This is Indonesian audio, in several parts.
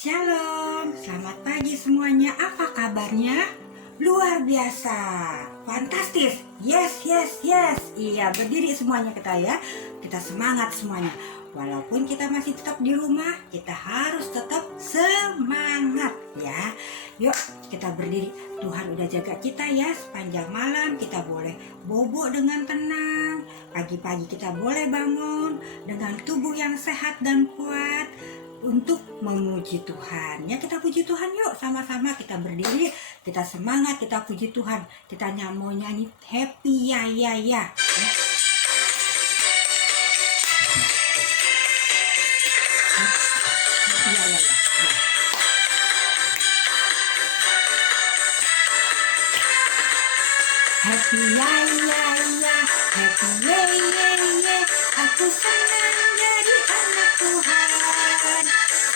Shalom, selamat pagi semuanya. Apa kabarnya? Luar biasa, fantastis. Yes, yes, yes. Iya, berdiri semuanya kita ya. Kita semangat semuanya. Walaupun kita masih tetap di rumah, kita harus tetap semangat ya. Yuk, kita berdiri. Tuhan udah jaga kita ya sepanjang malam. Kita boleh bobo dengan tenang. Pagi-pagi kita boleh bangun dengan tubuh yang sehat dan kuat untuk memuji Tuhan. Ya, kita puji Tuhan yuk sama-sama. Kita berdiri, kita semangat, kita puji Tuhan. Kita mau nyanyi happy ya ya ya. Happy ya ya ya, happy ye ye ye. Aku senang jadi anak Tuhan.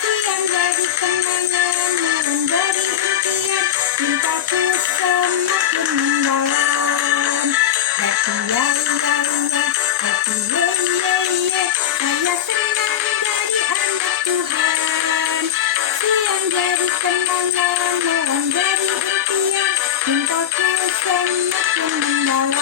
Siang jadi kenangan, malam jadi impian. Cintaku semakin mendalam. Happy ya ya ya, happy ye ye ye. Saya senang jadi anak Tuhan. Siang jadi kenangan, malam jadi impian. Cintaku semakin mendalam.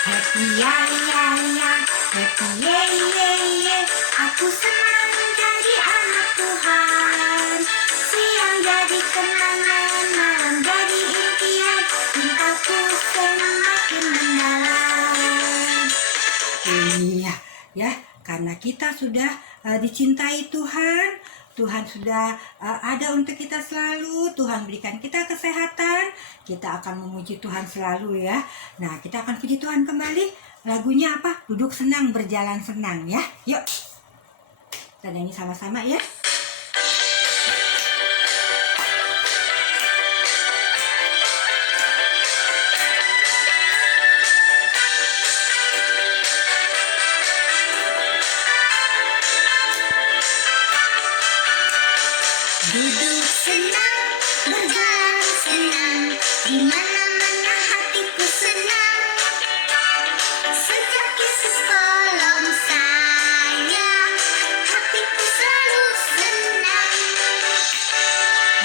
Happy ya ya ya, happy ye ye ye. Aku senang jadi anak Tuhan. Siang jadi kenangan, malam jadi impian. Cintaku semakin mendalam. Iya, ya, karena kita sudah dicintai Tuhan. Tuhan sudah ada untuk kita selalu. Tuhan berikan kita kesehatan. Kita akan memuji Tuhan selalu ya. Nah, kita akan puji Tuhan kembali. Lagunya apa? Duduk senang, berjalan senang ya. Yuk, kita nyanyi sama-sama ya. Duduk senang, berjalan senang, di mana-mana hatiku senang. Sejak Yesus tolong saya, hatiku selalu senang.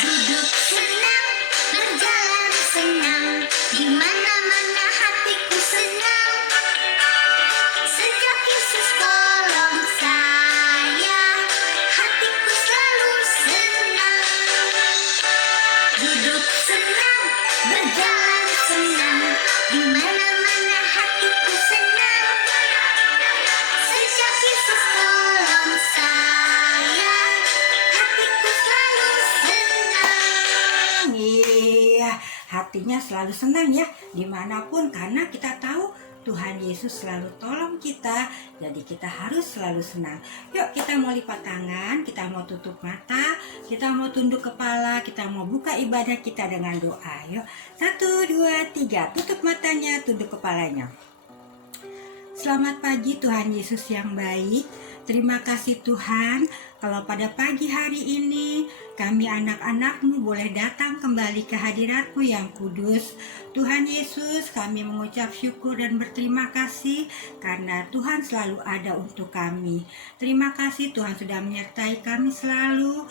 Duduk senang, berjalan senang, di mana-mana hatiku senang. Sejak Yesus tolong saya, hatiku selalu senang. Duduk senang, berjalan senang, di mana-mana hatiku senang. Sejak Yesus tolong saya, hatiku selalu senang. Iya, hatinya selalu senang ya, dimanapun, karena kita tahu Tuhan Yesus selalu tolong kita, jadi kita harus selalu senang. Yuk, kita mau lipat tangan, kita mau tutup mata, kita mau tunduk kepala, kita mau buka ibadah kita dengan doa. Yuk, 1, 2, 3, tutup matanya, tunduk kepalanya. Selamat pagi Tuhan Yesus yang baik. Terima kasih Tuhan, kalau pada pagi hari ini kami anak-anak-Mu boleh datang kembali ke hadirat-Mu yang kudus. Tuhan Yesus, kami mengucap syukur dan berterima kasih karena Tuhan selalu ada untuk kami. Terima kasih Tuhan sudah menyertai kami selalu,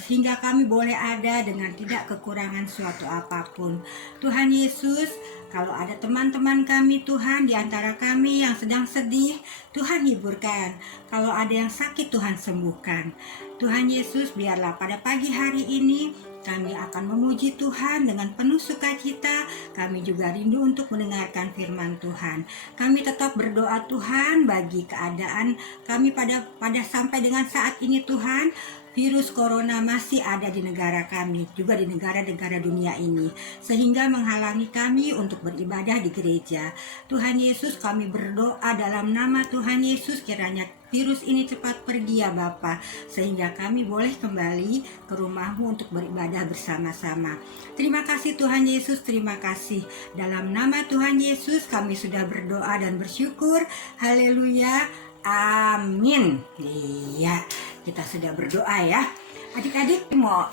sehingga kami boleh ada dengan tidak kekurangan suatu apapun. Tuhan Yesus, kalau ada teman-teman kami Tuhan di antara kami yang sedang sedih, Tuhan hiburkan. Kalau ada yang sakit, Tuhan sembuhkan. Tuhan Yesus, biarlah pada pagi hari ini kami akan memuji Tuhan dengan penuh sukacita. Kami juga rindu untuk mendengarkan firman Tuhan. Kami tetap berdoa Tuhan bagi keadaan kami pada sampai dengan saat ini Tuhan. Virus corona masih ada di negara kami, juga di negara-negara dunia ini, sehingga menghalangi kami untuk beribadah di gereja. Tuhan Yesus, kami berdoa dalam nama Tuhan Yesus, kiranya virus ini cepat pergi ya Bapa, sehingga kami boleh kembali ke rumah-Mu untuk beribadah bersama-sama. Terima kasih Tuhan Yesus, terima kasih. Dalam nama Tuhan Yesus kami sudah berdoa dan bersyukur. Haleluya, amin. Iya, kita sudah berdoa ya. Adik-adik mau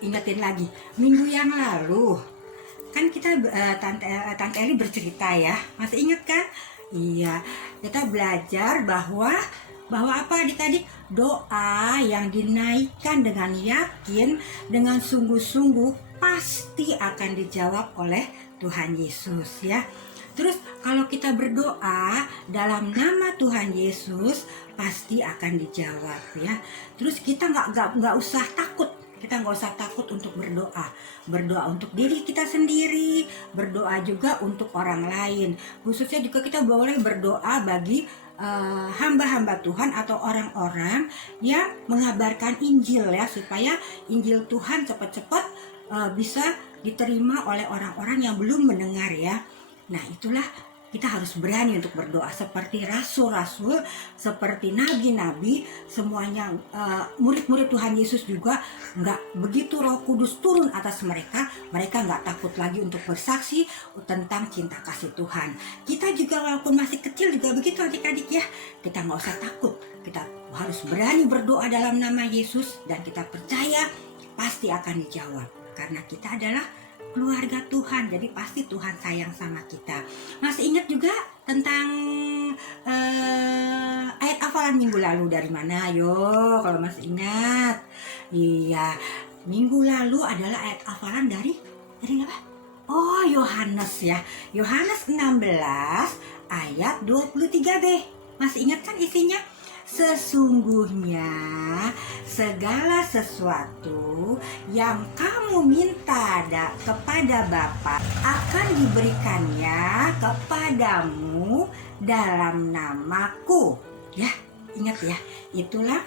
ingetin lagi minggu yang lalu kan kita Tante Eli bercerita ya, masih inget kan? Iya, kita belajar bahwa apa adik-adik, doa yang dinaikkan dengan yakin, dengan sungguh-sungguh pasti akan dijawab oleh Tuhan Yesus ya. Terus kalau kita berdoa dalam nama Tuhan Yesus pasti akan dijawab ya. Terus kita nggak usah takut. Kita nggak usah takut untuk berdoa. Berdoa untuk diri kita sendiri, berdoa juga untuk orang lain. Khususnya juga kita boleh berdoa bagi hamba-hamba Tuhan atau orang-orang yang mengabarkan Injil ya, supaya Injil Tuhan cepat-cepat bisa diterima oleh orang-orang yang belum mendengar ya. Nah itulah kita harus berani untuk berdoa seperti rasul-rasul, seperti nabi-nabi, semuanya murid-murid Tuhan Yesus juga nggak begitu Roh Kudus turun atas mereka nggak takut lagi untuk bersaksi tentang cinta kasih Tuhan. Kita juga walaupun masih kecil juga begitu adik-adik ya, kita nggak usah takut, kita harus berani berdoa dalam nama Yesus dan kita percaya pasti akan dijawab karena kita adalah keluarga Tuhan, jadi pasti Tuhan sayang sama kita. Masih ingat juga tentang ayat hafalan minggu lalu dari mana? Ayo, kalau masih ingat. Iya, minggu lalu adalah ayat hafalan dari apa? Oh, Yohanes ya. Yohanes 16 ayat 23b. Masih ingat kan isinya? Sesungguhnya segala sesuatu yang kamu minta kepada Bapa akan diberikannya kepadamu dalam namaku. Ya, ingat ya, itulah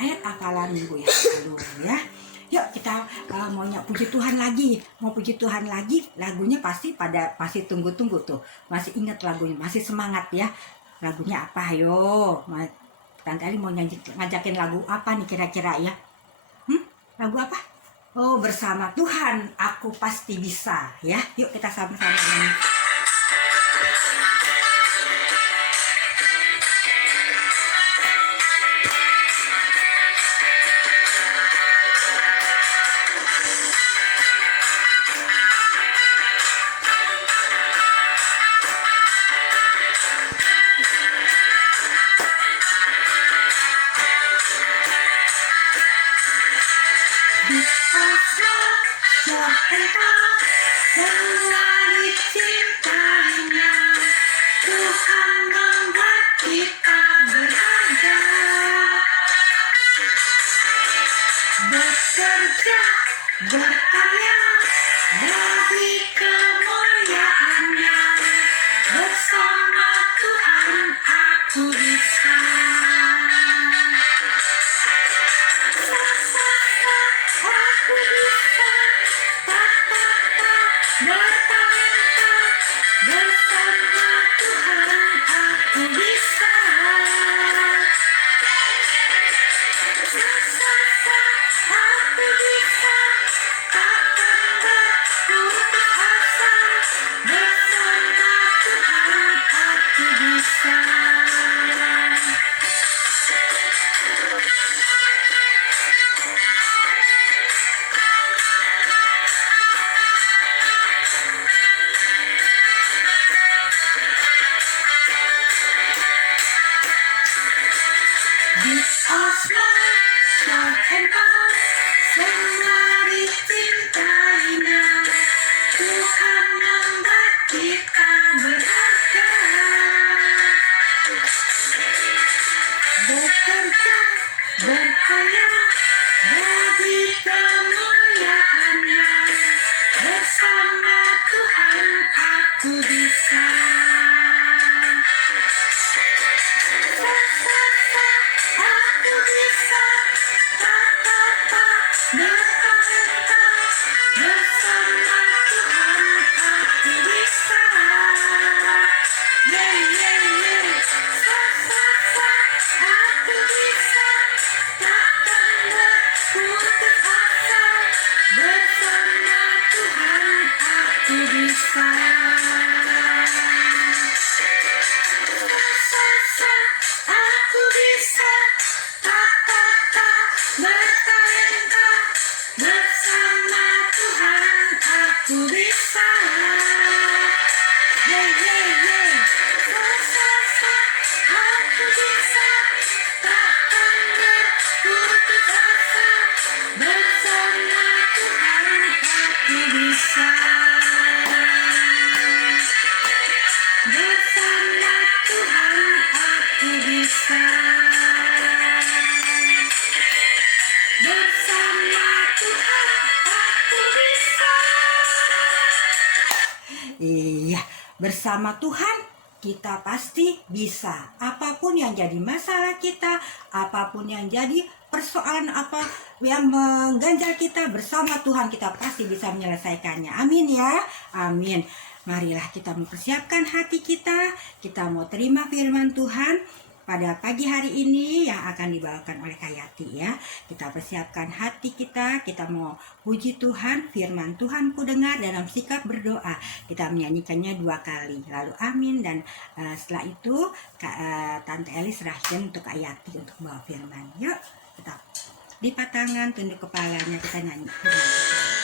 ayat hafalan minggu yang lalu ya. Yuk kita mau puji Tuhan lagi, lagunya pasti tunggu-tunggu tuh, masih ingat lagunya, masih semangat ya. Lagunya apa? Ayo, Tante Eli mau ngajakin lagu apa nih kira-kira ya? Lagu apa? Oh, bersama Tuhan aku pasti bisa ya. Yuk kita sama-sama nyanyi. Semua dicintainya, Tuhan membuat kita berharga, bekerja, berkarya bagi kemuliaannya. Bersama Tuhan aku bisa. Aku bisa. Bertalenta, bersama Tuhan aku bisa. Aku bisa, takkan berputus asa. Bersama Tuhan aku bisa. Semua dicintainya, Tuhan membuat kita berharga, bekerja, berkarya bagi kemuliaannya. Bersama Tuhan aku bisa. Aku bisa, bertalenta, bersama Tuhan aku bisa. Aku bisa, takkan berputus asa. Bersama Tuhan aku bisa. Aku bisa, tak, Bersama Tuhan aku bisa. Iya, bersama Tuhan kita pasti bisa. Apapun yang jadi masalah kita, apapun yang jadi persoalan apa yang mengganjal kita, bersama Tuhan kita pasti bisa menyelesaikannya. Amin ya, amin. Marilah kita mempersiapkan hati kita mau terima firman Tuhan pada pagi hari ini yang akan dibawakan oleh Kayati ya. Kita persiapkan hati kita mau puji Tuhan, firman Tuhan ku dengar dalam sikap berdoa. Kita menyanyikannya 2 kali, lalu amin, dan setelah itu Tante Eli serahkan untuk Kayati untuk bawa firman. Yuk, kita lipat tangan, tunduk kepalanya, kita nyanyi firman Tuhan.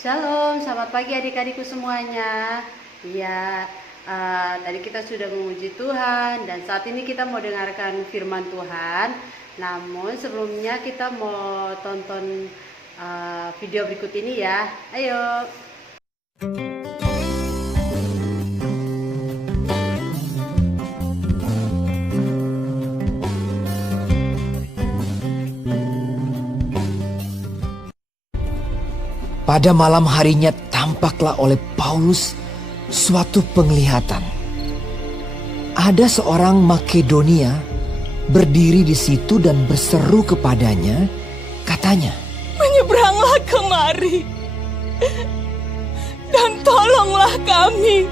Shalom, selamat pagi adik-adikku semuanya. Ya, tadi kita sudah memuji Tuhan dan saat ini kita mau dengarkan firman Tuhan. Namun sebelumnya kita mau tonton video berikut ini ya. Ayo. Pada malam harinya tampaklah oleh Paulus suatu penglihatan. Ada seorang Makedonia berdiri di situ dan berseru kepadanya, katanya, "Menyeberanglah kemari dan tolonglah kami."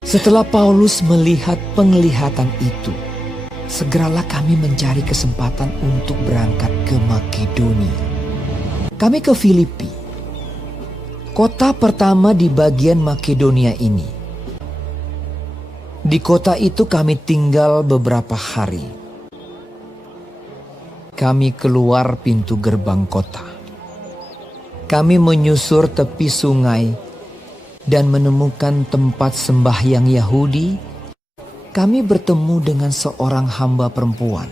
Setelah Paulus melihat penglihatan itu, segeralah kami mencari kesempatan untuk berangkat ke Makedonia. Kami ke Filipi, kota pertama di bagian Makedonia ini. Di kota itu kami tinggal beberapa hari. Kami keluar pintu gerbang kota. Kami menyusur tepi sungai dan menemukan tempat sembahyang Yahudi. Kami bertemu dengan seorang hamba perempuan.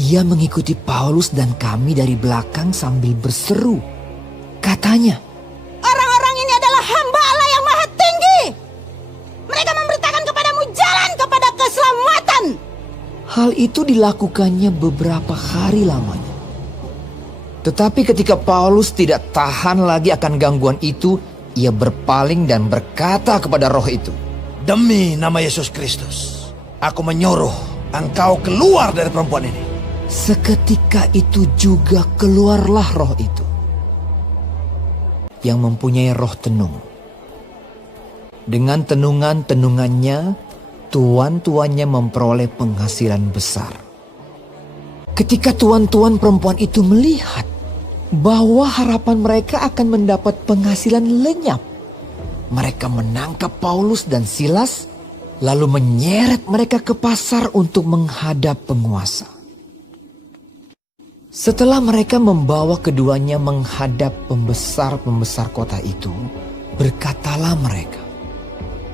Ia mengikuti Paulus dan kami dari belakang sambil berseru. Katanya, "Orang-orang ini adalah hamba Allah yang Maha Tinggi. Mereka memberitakan kepadamu jalan kepada keselamatan." hal itu dilakukannya beberapa hari lamanya. Tetapi ketika Paulus tidak tahan lagi akan gangguan itu, ia berpaling dan berkata kepada roh itu, "Demi nama Yesus Kristus, aku menyuruh engkau keluar dari perempuan ini." Seketika itu juga keluarlah roh itu, yang mempunyai roh tenung. Dengan tenungan-tenungannya, tuan-tuannya memperoleh penghasilan besar. Ketika tuan-tuan perempuan itu melihat bahwa harapan mereka akan mendapat penghasilan lenyap, mereka menangkap Paulus dan Silas, lalu menyeret mereka ke pasar untuk menghadap penguasa. Setelah mereka membawa keduanya menghadap pembesar-pembesar kota itu, berkatalah mereka,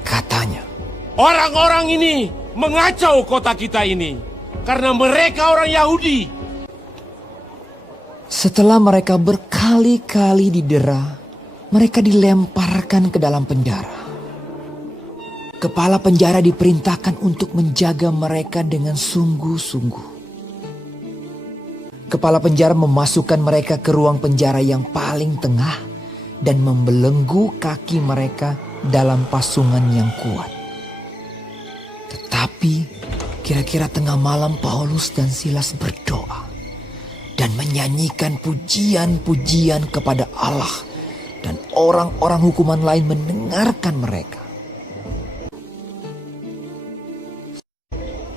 katanya, "Orang-orang ini mengacau kota kita ini karena mereka orang Yahudi." Setelah mereka berkali-kali didera, mereka dilemparkan ke dalam penjara. Kepala penjara diperintahkan untuk menjaga mereka dengan sungguh-sungguh. Kepala penjara memasukkan mereka ke ruang penjara yang paling tengah dan membelenggu kaki mereka dalam pasungan yang kuat. Tetapi kira-kira tengah malam Paulus dan Silas berdoa dan menyanyikan pujian-pujian kepada Allah, dan orang-orang hukuman lain mendengarkan mereka.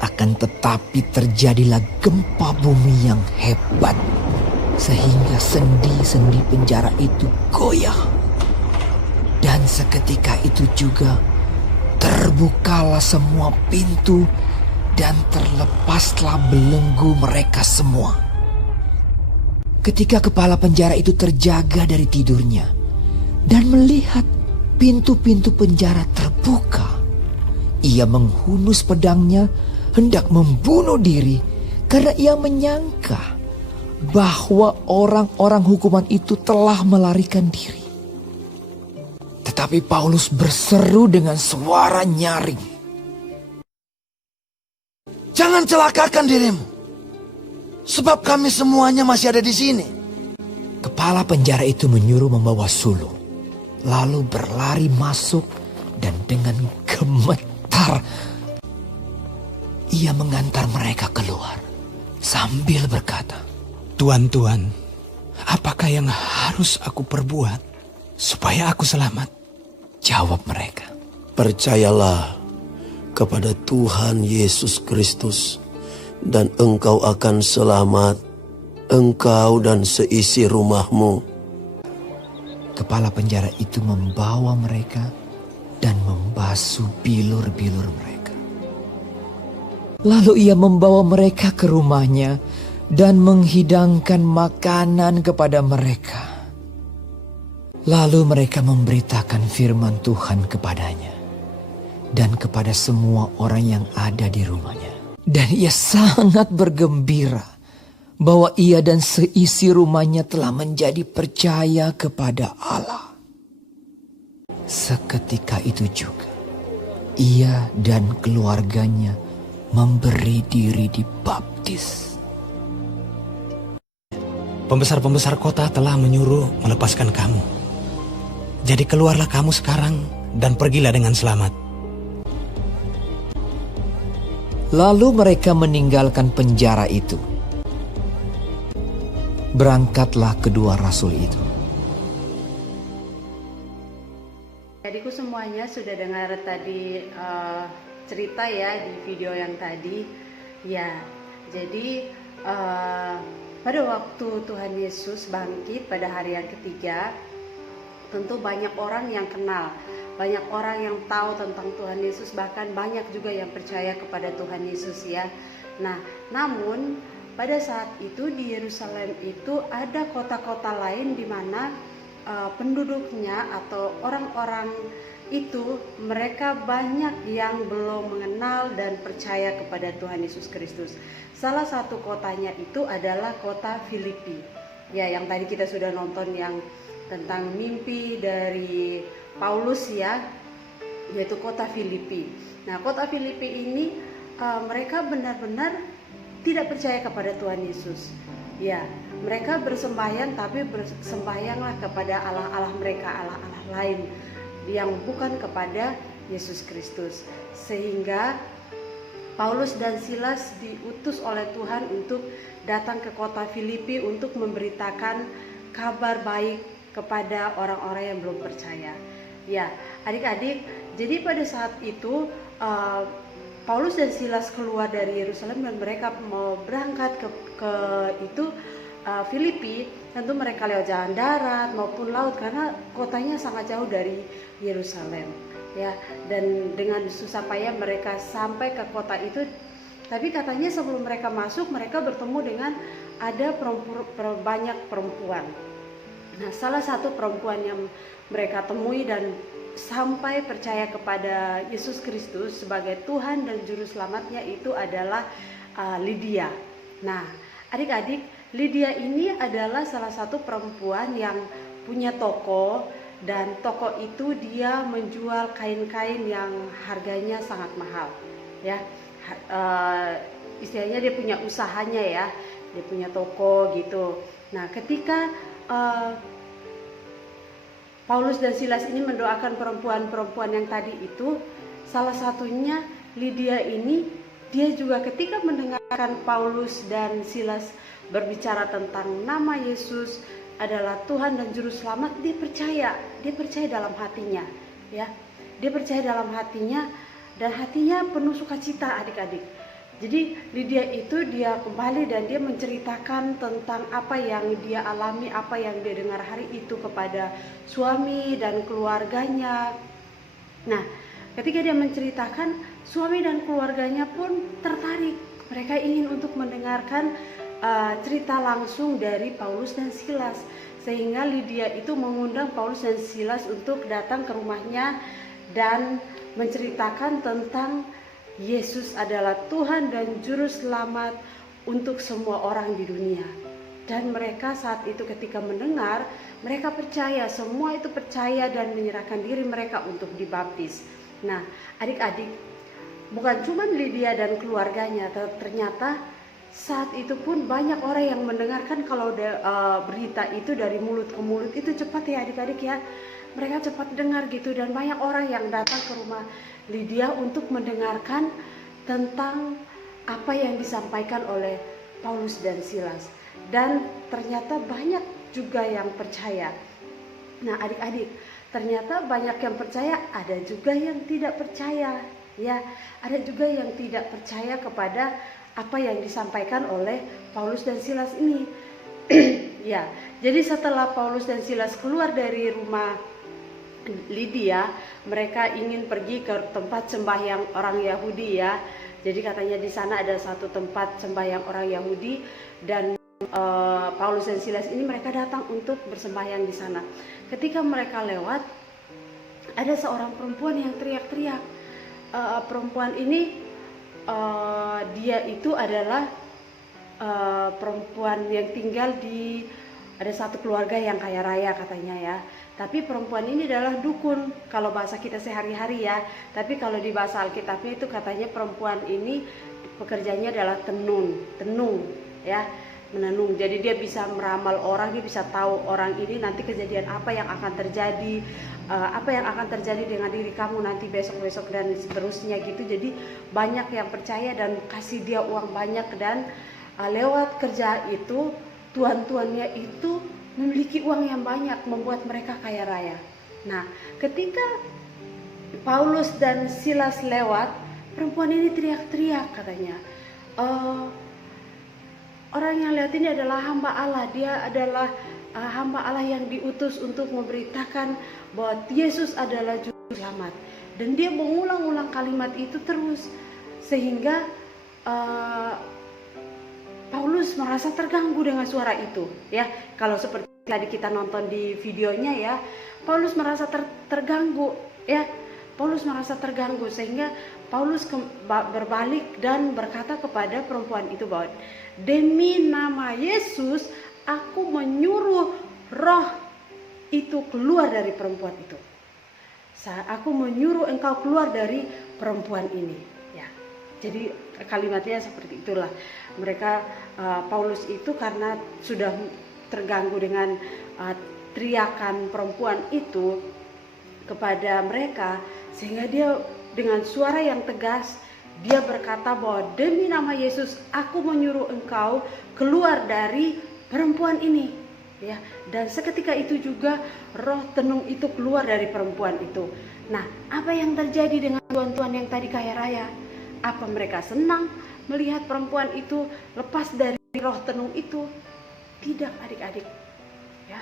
Akan tetapi terjadilah gempa bumi yang hebat, sehingga sendi-sendi penjara itu goyah. Dan seketika itu juga terbukalah semua pintu dan terlepaslah belenggu mereka semua. Ketika kepala penjara itu terjaga dari tidurnya dan melihat pintu-pintu penjara terbuka, ia menghunus pedangnya hendak membunuh diri karena ia menyangka bahwa orang-orang hukuman itu telah melarikan diri. Tetapi Paulus berseru dengan suara nyaring, Jangan celakakan dirimu, sebab kami semuanya masih ada di sini. Kepala penjara itu menyuruh membawa sulung, lalu berlari masuk dan dengan gemetar ia mengantar mereka keluar sambil berkata, Tuan, apakah yang harus aku perbuat supaya aku selamat? Jawab mereka, Percayalah kepada Tuhan Yesus Kristus, dan engkau akan selamat, engkau dan seisi rumahmu. Kepala penjara itu membawa mereka dan membasuh bilur-bilur mereka. Lalu ia membawa mereka ke rumahnya dan menghidangkan makanan kepada mereka. Lalu mereka memberitakan firman Tuhan kepadanya dan kepada semua orang yang ada di rumahnya. Dan ia sangat bergembira bahwa ia dan seisi rumahnya telah menjadi percaya kepada Allah. Seketika itu juga ia dan keluarganya memberi diri dibaptis. Pembesar-pembesar kota telah menyuruh melepaskan kamu. Jadi keluarlah kamu sekarang dan pergilah dengan selamat. Lalu mereka meninggalkan penjara itu. Berangkatlah kedua rasul itu. Adikku semuanya sudah dengar tadi cerita ya di video yang tadi. Ya, jadi pada waktu Tuhan Yesus bangkit pada hari yang ketiga, tentu banyak orang yang kenal, banyak orang yang tahu tentang Tuhan Yesus, bahkan banyak juga yang percaya kepada Tuhan Yesus ya. Nah, namun pada saat itu di Yerusalem itu ada kota-kota lain di mana penduduknya atau orang-orang itu mereka banyak yang belum mengenal dan percaya kepada Tuhan Yesus Kristus. Salah satu kotanya itu adalah kota Filipi. Ya, yang tadi kita sudah nonton yang tentang mimpi dari Paulus ya, yaitu kota Filipi. Nah, kota Filipi ini mereka benar-benar tidak percaya kepada Tuhan Yesus. Ya, mereka bersembahyang tapi bersembahyanglah kepada Allah-Allah mereka, Allah-Allah lain yang bukan kepada Yesus Kristus. Sehingga Paulus dan Silas diutus oleh Tuhan untuk datang ke kota Filipi untuk memberitakan kabar baik kepada orang-orang yang belum percaya. Ya, adik-adik, jadi pada saat itu Paulus dan Silas keluar dari Yerusalem dan mereka mau berangkat ke Filipi. Tentu mereka lewat jalan darat maupun laut karena kotanya sangat jauh dari Yerusalem. Ya, dan dengan susah payah mereka sampai ke kota itu. Tapi katanya sebelum mereka masuk, mereka bertemu dengan ada banyak perempuan. Nah, salah satu perempuan yang mereka temui dan sampai percaya kepada Yesus Kristus sebagai Tuhan dan Juru Selamatnya itu adalah Lydia. Nah, adik-adik, Lydia ini adalah salah satu perempuan yang punya toko dan toko itu dia menjual kain-kain yang harganya sangat mahal, ya. Istilahnya dia punya usahanya ya, dia punya toko gitu. Nah, ketika Paulus dan Silas ini mendoakan perempuan-perempuan yang tadi itu, salah satunya Lydia ini, dia juga ketika mendengarkan Paulus dan Silas berbicara tentang nama Yesus adalah Tuhan dan Juru Selamat, dia percaya dalam hatinya, ya. Dia percaya dalam hatinya dan hatinya penuh sukacita, adik-adik. Jadi Lydia itu dia kembali dan dia menceritakan tentang apa yang dia alami, apa yang dia dengar hari itu kepada suami dan keluarganya. Nah, ketika dia menceritakan, suami dan keluarganya pun tertarik. Mereka ingin untuk mendengarkan cerita langsung dari Paulus dan Silas. Sehingga Lydia itu mengundang Paulus dan Silas untuk datang ke rumahnya dan menceritakan tentang Yesus adalah Tuhan dan Juru Selamat untuk semua orang di dunia. Dan mereka saat itu ketika mendengar, mereka percaya, semua itu percaya dan menyerahkan diri mereka untuk dibaptis. Nah, adik-adik, bukan cuma Lydia dan keluarganya, ternyata saat itu pun banyak orang yang mendengarkan. Kalau berita itu dari mulut ke mulut itu cepat ya adik-adik ya. Mereka cepat dengar gitu, dan banyak orang yang datang ke rumah Lydia untuk mendengarkan tentang apa yang disampaikan oleh Paulus dan Silas. Dan ternyata banyak juga yang percaya. Nah, adik-adik, ternyata banyak yang percaya, ada juga yang tidak percaya, ya. Ada juga yang tidak percaya kepada apa yang disampaikan oleh Paulus dan Silas ini. Ya, jadi setelah Paulus dan Silas keluar dari rumah Lydia, mereka ingin pergi ke tempat sembahyang orang Yahudi ya. Jadi katanya di sana ada satu tempat sembahyang orang Yahudi, dan Paulus dan Silas ini mereka datang untuk bersembahyang di sana. Ketika mereka lewat, ada seorang perempuan yang teriak-teriak. Perempuan ini dia itu adalah perempuan yang tinggal di ada satu keluarga yang kaya raya katanya ya. Tapi perempuan ini adalah dukun kalau bahasa kita sehari-hari ya. Tapi kalau di bahasa Alkitabnya itu katanya perempuan ini pekerjaannya adalah tenung ya, menenung. Jadi dia bisa meramal orang, dia bisa tahu orang ini nanti kejadian apa yang akan terjadi, apa yang akan terjadi dengan diri kamu nanti besok-besok dan seterusnya gitu. Jadi banyak yang percaya dan kasih dia uang banyak, dan lewat kerja itu tuan-tuannya itu memiliki uang yang banyak, membuat mereka kaya raya. Nah, ketika Paulus dan Silas lewat, perempuan ini teriak-teriak katanya, orang yang lihat ini adalah hamba Allah. Dia adalah hamba Allah yang diutus untuk memberitakan bahwa Yesus adalah Juru Selamat. Dan dia mengulang-ulang kalimat itu terus, sehingga Paulus merasa terganggu dengan suara itu ya. Kalau seperti tadi kita nonton di videonya ya, Paulus merasa terganggu ya. Paulus merasa terganggu sehingga Paulus berbalik dan berkata kepada perempuan itu bahwa demi nama Yesus aku menyuruh roh itu keluar dari perempuan itu. Aku menyuruh engkau keluar dari perempuan ini ya. Jadi kalimatnya seperti itulah. Mereka Paulus itu karena sudah terganggu dengan teriakan perempuan itu kepada mereka, sehingga dia dengan suara yang tegas dia berkata bahwa demi nama Yesus aku menyuruh engkau keluar dari perempuan ini ya. Dan seketika itu juga roh tenung itu keluar dari perempuan itu. Nah, apa yang terjadi dengan tuan-tuan yang tadi kaya raya? Apa mereka senang melihat perempuan itu lepas dari roh tenung itu? Tidak, adik-adik ya.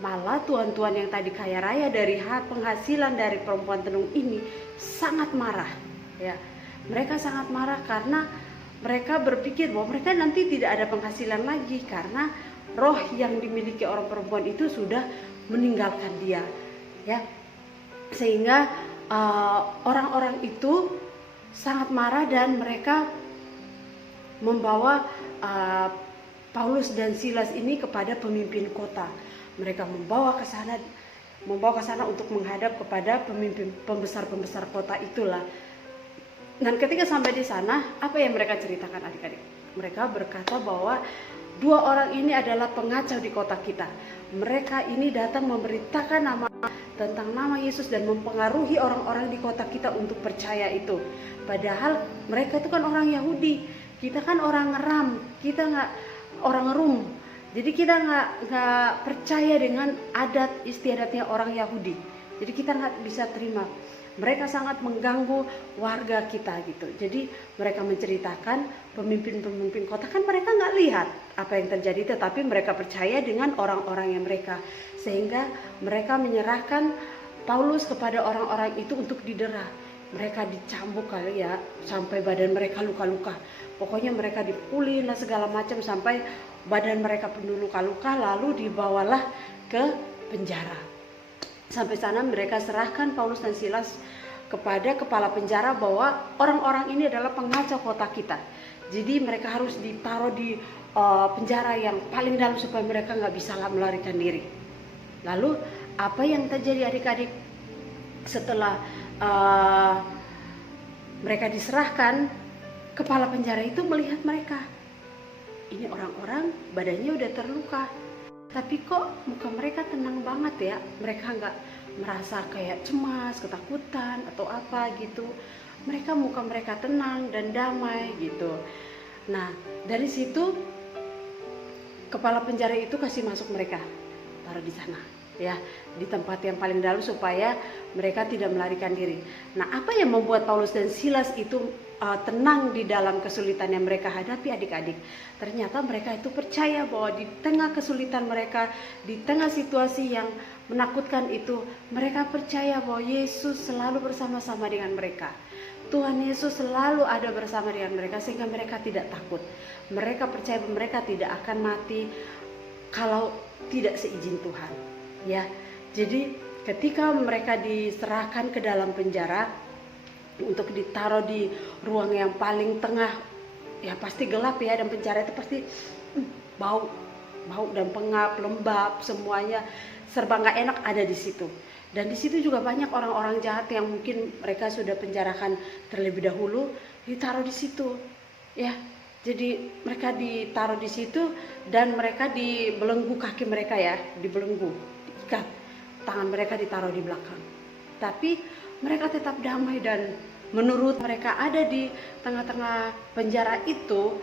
Malah tuan-tuan yang tadi kaya raya dari penghasilan dari perempuan tenung ini sangat marah ya. Mereka sangat marah karena mereka berpikir bahwa mereka nanti tidak ada penghasilan lagi karena roh yang dimiliki orang perempuan itu sudah meninggalkan dia ya. Sehingga orang-orang itu sangat marah dan mereka membawa Paulus dan Silas ini kepada pemimpin kota. Mereka membawa ke sana membawa ke sana untuk menghadap kepada pemimpin pembesar-pembesar kota itulah. Dan ketika sampai di sana, apa yang mereka ceritakan adik-adik? Mereka berkata bahwa 2 orang ini adalah pengacau di kota kita. Mereka ini datang memberitakan tentang nama Yesus dan mempengaruhi orang-orang di kota kita untuk percaya itu. Padahal mereka itu kan orang Yahudi, kita kan orang Ram, kita nggak orang Rum. Jadi kita nggak percaya dengan adat istiadatnya orang Yahudi. Jadi kita nggak bisa terima. Mereka sangat mengganggu warga kita gitu. Jadi mereka menceritakan pemimpin-pemimpin kota, kan mereka nggak lihat apa yang terjadi, tetapi mereka percaya dengan orang-orang yang mereka, sehingga mereka menyerahkan Paulus kepada orang-orang itu untuk didera. Mereka dicambuk kali ya, sampai badan mereka luka-luka. Pokoknya mereka dipukulin lah segala macam sampai badan mereka penuh luka-luka, lalu dibawalah ke penjara. Sampai sana mereka serahkan Paulus dan Silas kepada kepala penjara bahwa orang-orang ini adalah pengacau kota kita. Jadi mereka harus ditaruh di penjara yang paling dalam supaya mereka nggak bisa melarikan diri. Lalu apa yang terjadi adik-adik setelah mereka diserahkan? Kepala penjara itu melihat mereka. Ini orang-orang badannya udah terluka, tapi kok muka mereka tenang banget ya. Mereka nggak merasa kayak cemas, ketakutan atau apa gitu. Muka mereka tenang dan damai gitu. Nah dari situ kepala penjara itu kasih masuk mereka, taruh di sana ya, di tempat yang paling dalam supaya mereka tidak melarikan diri. Nah apa yang membuat Paulus dan Silas itu tenang di dalam kesulitan yang mereka hadapi adik-adik? Ternyata mereka itu percaya bahwa di tengah kesulitan mereka, di tengah situasi yang menakutkan itu, mereka percaya bahwa Yesus selalu bersama-sama dengan mereka. Tuhan Yesus selalu ada bersama dengan mereka, sehingga mereka tidak takut. Mereka percaya bahwa mereka tidak akan mati kalau tidak seizin Tuhan ya. Jadi ketika mereka diserahkan ke dalam penjara untuk ditaruh di ruang yang paling tengah, ya pasti gelap ya, dan penjara itu pasti bau dan pengap, lembab, semuanya serba nggak enak ada di situ. Dan di situ juga banyak orang-orang jahat yang mungkin mereka sudah penjarakan terlebih dahulu, ditaruh di situ ya. Jadi mereka ditaruh di situ dan mereka dibelenggu kaki mereka ya, dibelenggu, diikat, tangan mereka ditaruh di belakang. Tapi mereka tetap damai, dan menurut mereka ada di tengah-tengah penjara itu,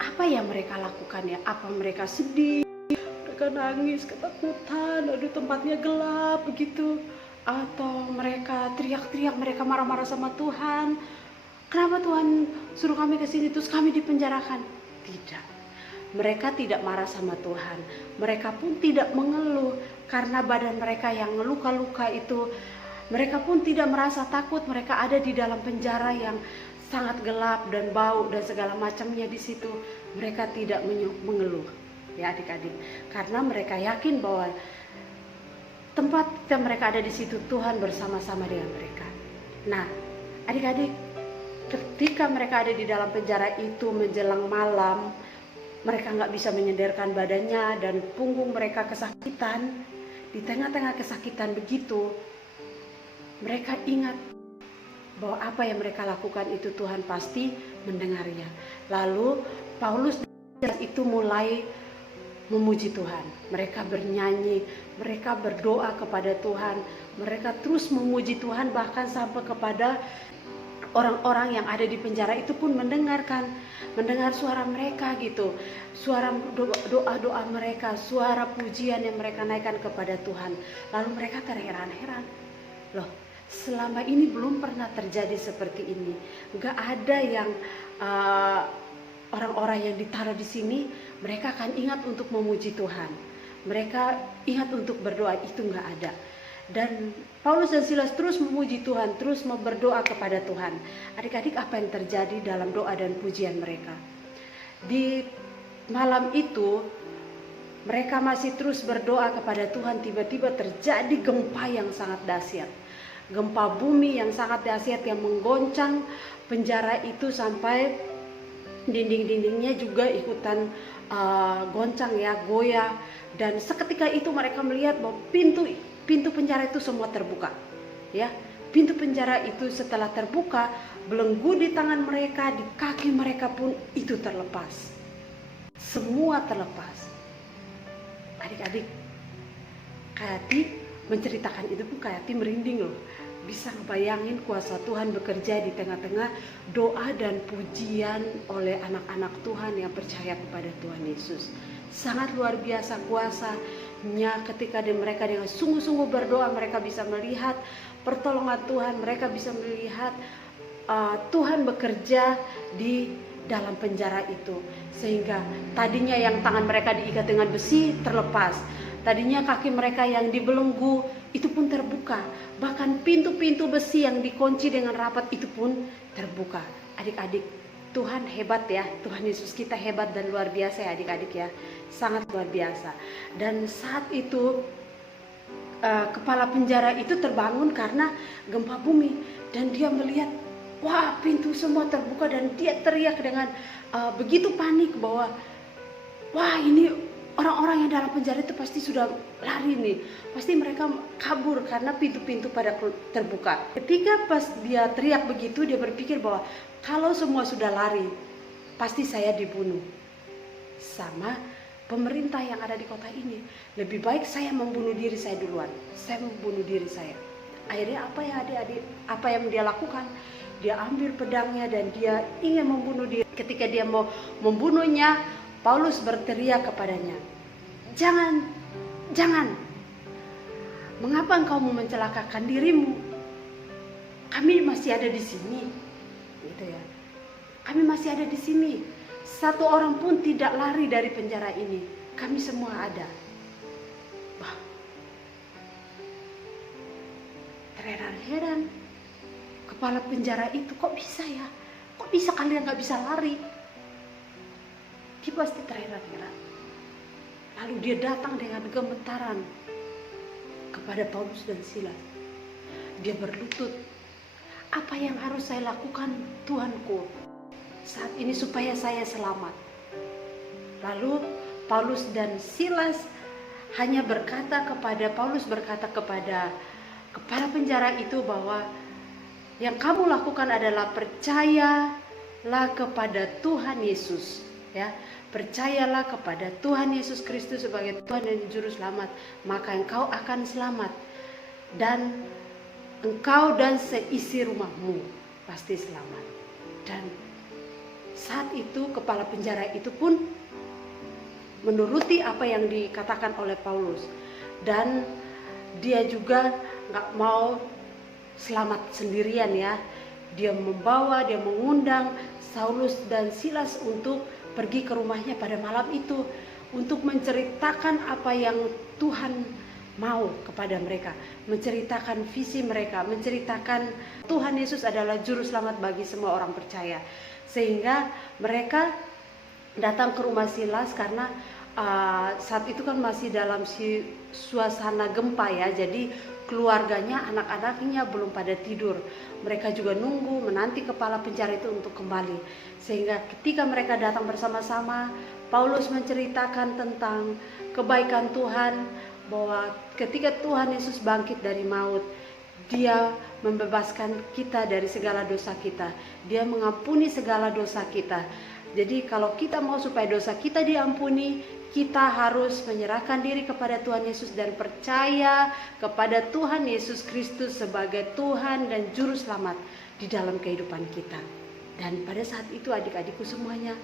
apa yang mereka lakukan ya? Apa mereka sedih, mereka nangis, ketakutan, aduh tempatnya gelap begitu, atau mereka teriak-teriak, mereka marah-marah sama Tuhan, kenapa Tuhan suruh kami ke sini terus kami dipenjarakan? Tidak. Mereka tidak marah sama Tuhan. Mereka pun tidak mengeluh karena badan mereka yang luka-luka itu. Mereka pun tidak merasa takut. Mereka ada di dalam penjara yang sangat gelap dan bau dan segala macamnya di situ. Mereka tidak mengeluh, ya adik-adik, karena mereka yakin bahwa tempat yang mereka ada di situ Tuhan bersama-sama dengan mereka. Nah, adik-adik, ketika mereka ada di dalam penjara itu menjelang malam, mereka nggak bisa menyenderkan badannya dan punggung mereka kesakitan. Di tengah-tengah kesakitan begitu, mereka ingat bahwa apa yang mereka lakukan itu Tuhan pasti mendengarnya. Lalu Paulus itu mulai memuji Tuhan. Mereka bernyanyi, mereka berdoa kepada Tuhan, mereka terus memuji Tuhan, bahkan sampai kepada orang-orang yang ada di penjara itu pun mendengar suara mereka gitu, suara doa-doa mereka, suara pujian yang mereka naikkan kepada Tuhan. Lalu mereka terheran-heran, loh selama ini belum pernah terjadi seperti ini. Gak ada yang orang-orang yang ditaruh di sini, mereka akan ingat untuk memuji Tuhan, mereka ingat untuk berdoa, itu gak ada. Dan Paulus dan Silas terus memuji Tuhan, terus berdoa kepada Tuhan. Adik-adik, apa yang terjadi dalam doa dan pujian mereka? Di malam itu mereka masih terus berdoa kepada Tuhan. Tiba-tiba terjadi gempa yang sangat dahsyat, gempa bumi yang sangat dahsyat yang menggoncang penjara itu sampai dinding-dindingnya juga ikutan goncang ya, goyah. Dan seketika itu mereka melihat bahwa pintu pintu penjara itu semua terbuka. Ya, pintu penjara itu setelah terbuka, belenggu di tangan mereka, di kaki mereka pun itu terlepas. Semua terlepas. Adik-adik, Kayati menceritakan itu pun Kayati merinding loh. Bisa ngebayangin kuasa Tuhan bekerja di tengah-tengah doa dan pujian oleh anak-anak Tuhan yang percaya kepada Tuhan Yesus. Sangat luar biasa kuasanya ketika mereka dengan sungguh-sungguh berdoa, mereka bisa melihat pertolongan Tuhan, mereka bisa melihat Tuhan bekerja di dalam penjara itu. Sehingga tadinya yang tangan mereka diikat dengan besi terlepas, tadinya kaki mereka yang dibelenggu itu pun terbuka. Bahkan pintu-pintu besi yang dikunci dengan rapat itu pun terbuka. Adik-adik, Tuhan hebat ya. Tuhan Yesus kita hebat dan luar biasa ya adik-adik ya. Sangat luar biasa. Dan saat itu kepala penjara itu terbangun karena gempa bumi. Dan dia melihat, wah, pintu semua terbuka, dan dia teriak dengan begitu panik bahwa, wah, ini orang-orang yang dalam penjara itu pasti sudah lari nih. Pasti mereka kabur karena pintu-pintu pada terbuka. Ketika pas dia teriak begitu, dia berpikir bahwa kalau semua sudah lari, pasti saya dibunuh sama pemerintah yang ada di kota ini. Lebih baik saya membunuh diri saya duluan. Saya membunuh diri saya. Akhirnya apa yang dia lakukan? Dia ambil pedangnya dan dia ingin membunuh diri. Ketika dia mau membunuhnya, Paulus berteriak kepadanya, "Jangan, jangan. Mengapa engkau mau mencelakakan dirimu? Kami masih ada di sini." Gitu ya. Kami masih ada di sini. Satu orang pun tidak lari dari penjara ini. Kami semua ada. Wah. Terheran-heran. Kepala penjara itu, kok bisa ya? Kok bisa kalian gak bisa lari? Dia pasti terheran-heran. Lalu dia datang dengan gemetaran kepada Paulus dan Silas. Dia berlutut, "Apa yang harus saya lakukan, Tuanku, saat ini supaya saya selamat?" Lalu Paulus dan Silas hanya berkata kepada kepala penjara itu bahwa yang kamu lakukan adalah percayalah kepada Tuhan Yesus, ya. Percayalah kepada Tuhan Yesus Kristus sebagai Tuhan dan Juru Selamat, maka engkau akan selamat, dan engkau dan seisi rumahmu pasti selamat. Dan saat itu kepala penjara itu pun menuruti apa yang dikatakan oleh Paulus, dan dia juga nggak mau selamat sendirian ya. Dia mengundang Saulus dan Silas untuk pergi ke rumahnya pada malam itu untuk menceritakan apa yang Tuhan mau kepada mereka, menceritakan visi mereka, menceritakan Tuhan Yesus adalah juru selamat bagi semua orang percaya. Sehingga mereka datang ke rumah Silas karena saat itu kan masih dalam suasana gempa ya, jadi keluarganya, anak-anaknya belum pada tidur. Mereka juga nunggu, menanti kepala penjara itu untuk kembali. Sehingga ketika mereka datang bersama-sama, Paulus menceritakan tentang kebaikan Tuhan, bahwa ketika Tuhan Yesus bangkit dari maut, Dia membebaskan kita dari segala dosa kita. Dia mengampuni segala dosa kita. Jadi kalau kita mau supaya dosa kita diampuni, kita harus menyerahkan diri kepada Tuhan Yesus dan percaya kepada Tuhan Yesus Kristus sebagai Tuhan dan Juru Selamat di dalam kehidupan kita. Dan pada saat itu adik-adikku semuanya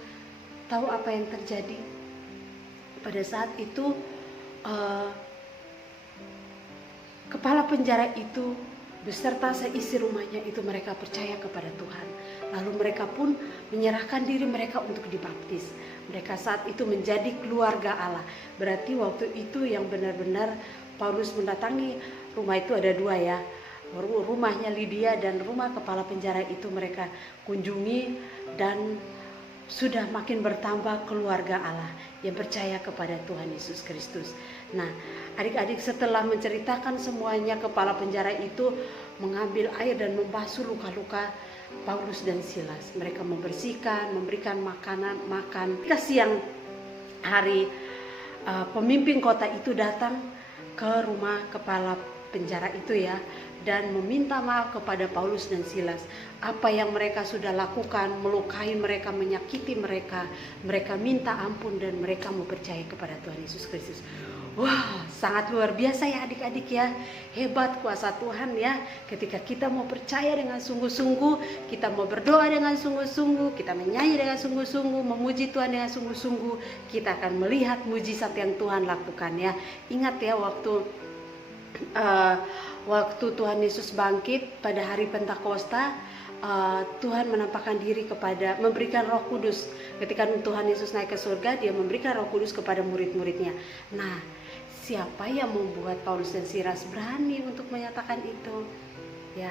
tahu apa yang terjadi. Pada saat itu kepala penjara itu beserta seisi rumahnya itu mereka percaya kepada Tuhan. Lalu mereka pun menyerahkan diri mereka untuk dibaptis. Mereka saat itu menjadi keluarga Allah. Berarti waktu itu yang benar-benar Paulus mendatangi rumah itu ada dua ya. Rumahnya Lydia dan rumah kepala penjara itu mereka kunjungi, dan sudah makin bertambah keluarga Allah yang percaya kepada Tuhan Yesus Kristus. Nah, adik-adik, setelah menceritakan semuanya, kepala penjara itu mengambil air dan membasuh luka-luka Paulus dan Silas. Mereka membersihkan, memberikan makan. Ketika siang hari, pemimpin kota itu datang ke rumah kepala penjara itu ya, dan meminta maaf kepada Paulus dan Silas. Apa yang mereka sudah lakukan, melukai mereka, menyakiti mereka, mereka minta ampun dan mereka mau percaya kepada Tuhan Yesus Kristus. Wah, sangat luar biasa ya adik-adik ya. Hebat kuasa Tuhan ya. Ketika kita mau percaya dengan sungguh-sungguh, kita mau berdoa dengan sungguh-sungguh, kita menyanyi dengan sungguh-sungguh, memuji Tuhan dengan sungguh-sungguh, kita akan melihat mujizat yang Tuhan lakukan ya. Ingat ya waktu Tuhan Yesus bangkit pada hari Pentakosta, Tuhan menampakkan diri memberikan Roh Kudus. Ketika Tuhan Yesus naik ke surga, dia memberikan Roh Kudus kepada murid-muridnya. Nah, siapa yang membuat Paulus dan Silas berani untuk menyatakan itu? Ya,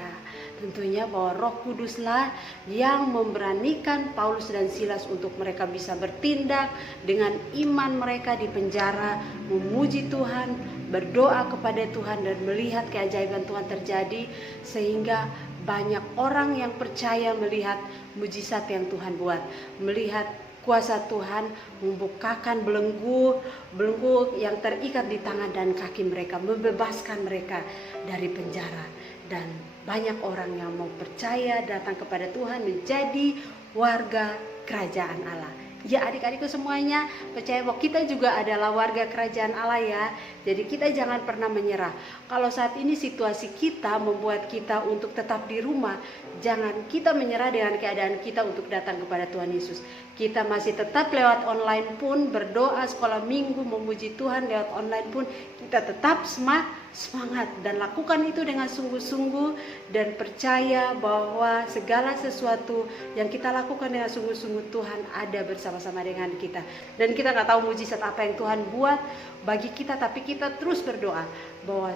tentunya bahwa Roh Kuduslah yang memberanikan Paulus dan Silas untuk mereka bisa bertindak dengan iman mereka di penjara, memuji Tuhan, berdoa kepada Tuhan dan melihat keajaiban Tuhan terjadi, sehingga banyak orang yang percaya melihat mujizat yang Tuhan buat, melihat kuasa Tuhan membukakan belenggu yang terikat di tangan dan kaki mereka, membebaskan mereka dari penjara. Dan banyak orang yang mau percaya datang kepada Tuhan menjadi warga kerajaan Allah. Ya adik-adikku semuanya, percaya bahwa kita juga adalah warga kerajaan Allah ya. Jadi kita jangan pernah menyerah. Kalau saat ini situasi kita membuat kita untuk tetap di rumah, jangan kita menyerah dengan keadaan kita untuk datang kepada Tuhan Yesus. Kita masih tetap lewat online pun berdoa, sekolah minggu, memuji Tuhan lewat online pun, kita tetap semangat dan lakukan itu dengan sungguh-sungguh dan percaya bahwa segala sesuatu yang kita lakukan dengan sungguh-sungguh Tuhan ada bersama-sama dengan kita. Dan kita nggak tahu mujizat apa yang Tuhan buat bagi kita, tapi kita terus berdoa bahwa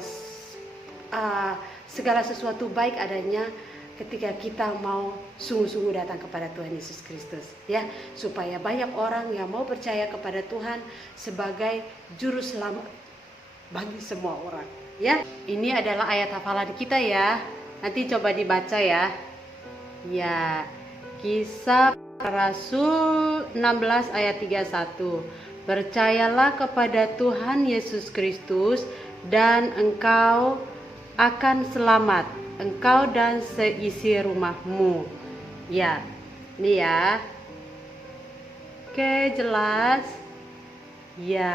segala sesuatu baik adanya ketika kita mau sungguh-sungguh datang kepada Tuhan Yesus Kristus ya, supaya banyak orang yang mau percaya kepada Tuhan sebagai juru selamat bagi semua orang ya. Ini adalah ayat hafalan kita ya, nanti coba dibaca ya. Ya, Kisah Rasul 16 ayat 31. Percayalah kepada Tuhan Yesus Kristus dan engkau akan selamat, engkau dan seisi rumahmu. Ya, ini ya. Oke, jelas? Ya.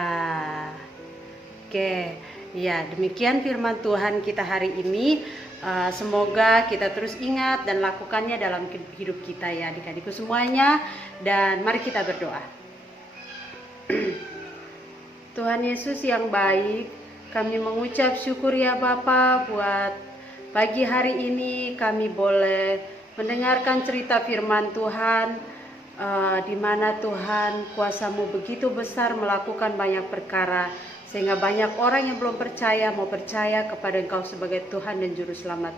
Oke. Ya, demikian firman Tuhan kita hari ini. Semoga kita terus ingat dan lakukannya dalam hidup kita ya adik-adikku semuanya. Dan mari kita berdoa. Tuhan Yesus yang baik, kami mengucap syukur ya Bapa buat pagi hari ini kami boleh mendengarkan cerita firman Tuhan, di mana Tuhan kuasa-Mu begitu besar melakukan banyak perkara, sehingga banyak orang yang belum percaya mau percaya kepada Engkau sebagai Tuhan dan Juru Selamat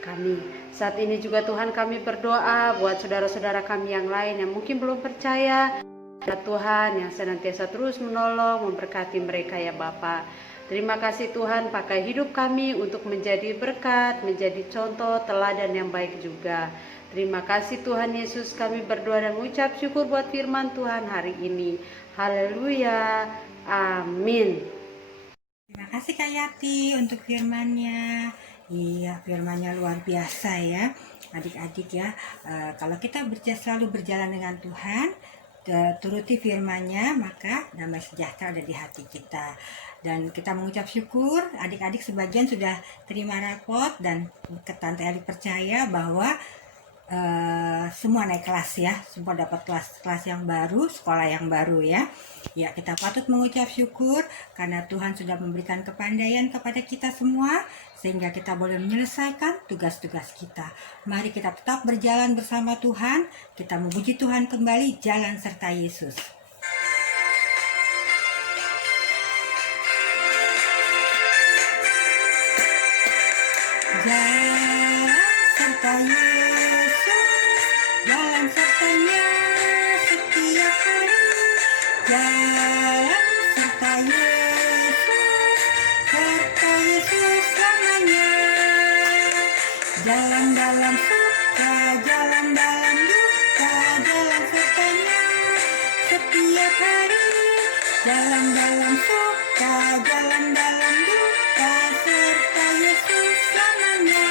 kami. Saat ini juga Tuhan kami berdoa buat saudara-saudara kami yang lain yang mungkin belum percaya. Tuhan yang senantiasa terus menolong, memberkati mereka ya Bapa. Terima kasih Tuhan, pakai hidup kami untuk menjadi berkat, menjadi contoh teladan yang baik juga. Terima kasih Tuhan Yesus, kami berdoa dan mengucap syukur buat firman Tuhan hari ini. Haleluya, amin. Terima kasih Kak Yati untuk firmannya. Iya, firmannya luar biasa ya adik-adik ya. Kalau kita selalu berjalan dengan Tuhan, turuti firman-Nya, maka damai sejahtera ada di hati kita. Dan kita mengucap syukur, adik-adik sebagian sudah terima rapot dan Tante Eli percaya bahwa semua naik kelas ya, semua dapat kelas yang baru, sekolah yang baru ya. Ya, kita patut mengucap syukur karena Tuhan sudah memberikan kepandaian kepada kita semua sehingga kita boleh menyelesaikan tugas-tugas kita. Mari kita tetap berjalan bersama Tuhan, kita memuji Tuhan kembali, jalan serta Yesus. Jalan serta Yesus, jalan sertanya setiap hari. Jalan serta Yesus, serta Yesus selamanya. Jalan dalam suka, jalan dalam duka, jalan sertanya setiap hari. Jalan dalam suka, jalan dalam duka, serta Yesus selamanya.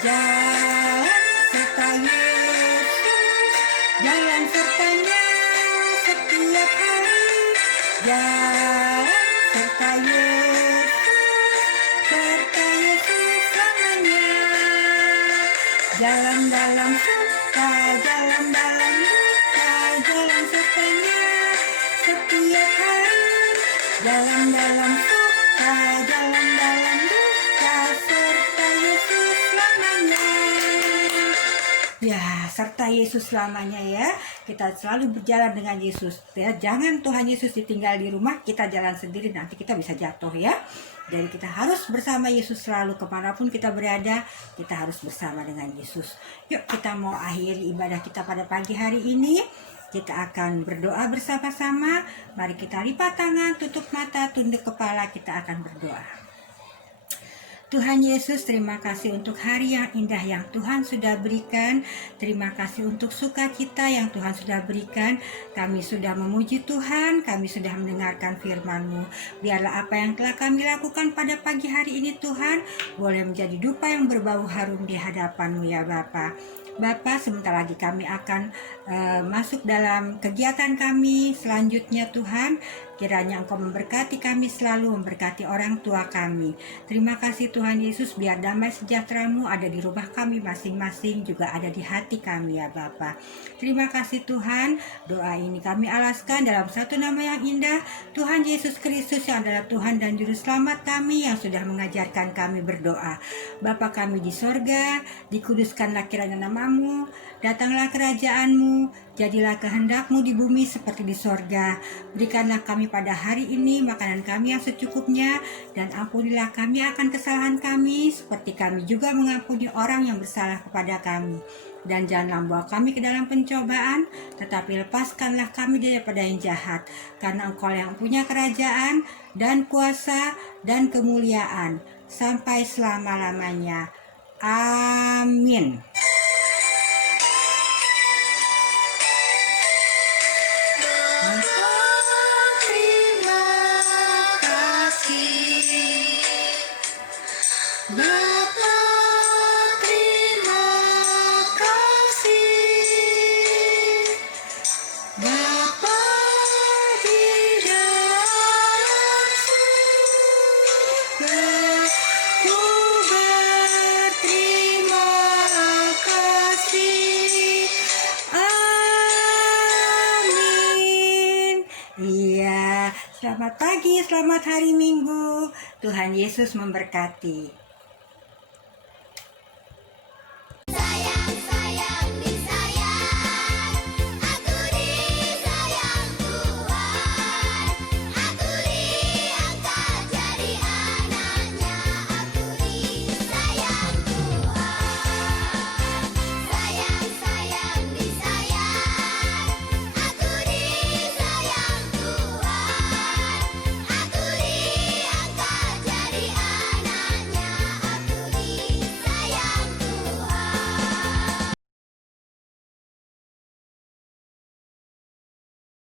Jalan serta Yesus, jalan sertanya setiap hari. Jalan serta Yesus selamanya. Jalan dalam suka, jalan dalam duka, jalan sertanya setiap hari. Jalan dalam suka, jalan dalam duka, serta Yesus selamanya. Ya, serta Yesus selamanya ya. Kita selalu berjalan dengan Yesus. Ya, jangan Tuhan Yesus ditinggal di rumah, kita jalan sendiri, nanti kita bisa jatuh ya. Jadi kita harus bersama Yesus selalu, kemanapun kita berada, kita harus bersama dengan Yesus. Yuk kita mau akhiri ibadah kita pada pagi hari ini. Kita akan berdoa bersama-sama. Mari kita lipat tangan, tutup mata, tunduk kepala, kita akan berdoa. Tuhan Yesus, terima kasih untuk hari yang indah yang Tuhan sudah berikan. Terima kasih untuk sukacita yang Tuhan sudah berikan. Kami sudah memuji Tuhan, kami sudah mendengarkan firman-Mu. Biarlah apa yang telah kami lakukan pada pagi hari ini Tuhan, boleh menjadi dupa yang berbau harum di hadapan-Mu ya Bapa. Bapa, sebentar lagi kami akan masuk dalam kegiatan kami selanjutnya Tuhan. Kiranya Engkau memberkati kami selalu, memberkati orang tua kami. Terima kasih Tuhan Yesus, biar damai sejahtera-Mu ada di rumah kami masing-masing, juga ada di hati kami ya Bapa. Terima kasih Tuhan, doa ini kami alaskan dalam satu nama yang indah, Tuhan Yesus Kristus yang adalah Tuhan dan Juru Selamat kami yang sudah mengajarkan kami berdoa. Bapa kami di sorga, dikuduskanlah kiranya nama-Mu, datanglah kerajaan-Mu, jadilah kehendak-Mu di bumi seperti di sorga. Berikanlah kami pada hari ini makanan kami yang secukupnya, dan ampunilah kami akan kesalahan kami, seperti kami juga mengampuni orang yang bersalah kepada kami. Dan janganlah membawa kami ke dalam pencobaan, tetapi lepaskanlah kami daripada yang jahat, karena Engkau yang punya kerajaan, dan kuasa, dan kemuliaan, sampai selama-lamanya. Amin. Bapa, terima kasih. Bapa di dalam surga, ku berterima kasih. Amin. Iya, selamat pagi, selamat hari Minggu. Tuhan Yesus memberkati.